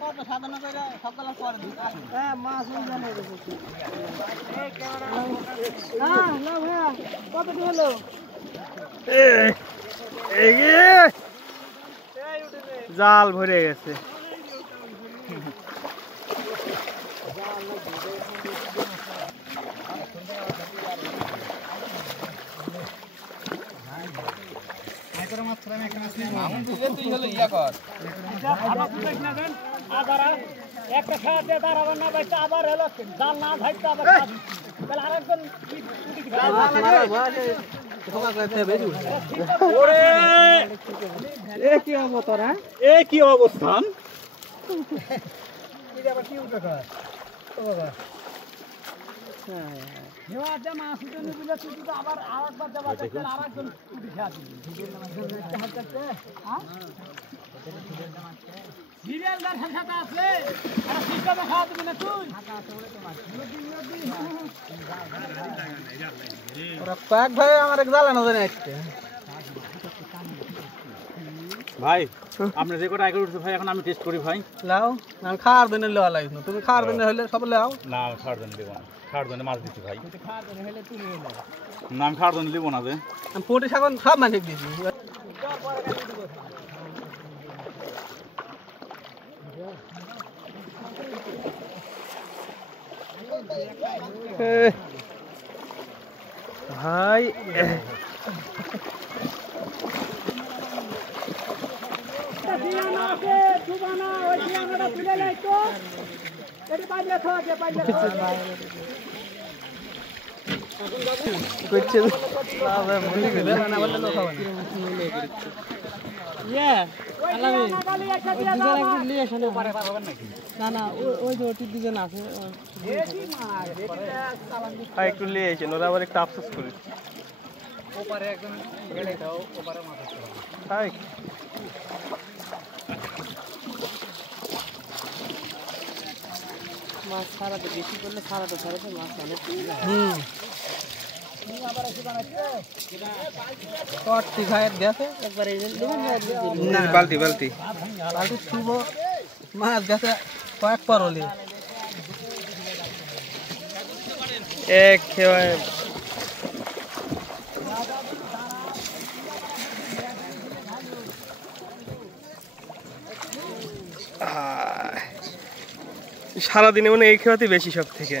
কত সাধারণ করে সকালে পরে হ্যাঁ মাছ জানে ভাইয়া কত হলো জাল ভরে গেছে একটা খাওয়াতে দাঁড়াবেন না ভাই আবার হলো জাল না ভাইতে আবার তাহলে আরেকজন কি অবস্থা এ কি অবস্থান আবার আরেকবার দেওয়া আরেকজন কয়েক ভাই আমার এক জ্বালানো ভাই আপনি যে কটা আগে উঠছে ভাই এখন আমি টেস্ট করি ভাই লাও আমি খাওয়ার দিনে লেওয়া লাগবে না তুমি খাওয়ার দিনে হলে সব লেও না আমি খাওয়ার জন্য দেবো না খাওয়ার জন্য মাছ দিচ্ছি ভাই না আমি খাওয়ার জন্য দেবো না যে আমি পুঁটি শাকন সব মাছ দিয়েছি ভাই না না ওই যে ওটি দুজন আছে একটু নিয়ে এসেছেন ওরা আবার একটু আফসোস করে ওপারে একদম গেলে দাও ওপারে মাথা তাই মাছ ছাড়াতে বেশি করলে ছাড়াতে ছাড়াতে মাছ অনেক বালতি বালতি বালতি ছিল মাছ গেছে কয়েক পরলে এক খেয়ে সারাদিনে মানে এই খেয়াতে বেশি সব থেকে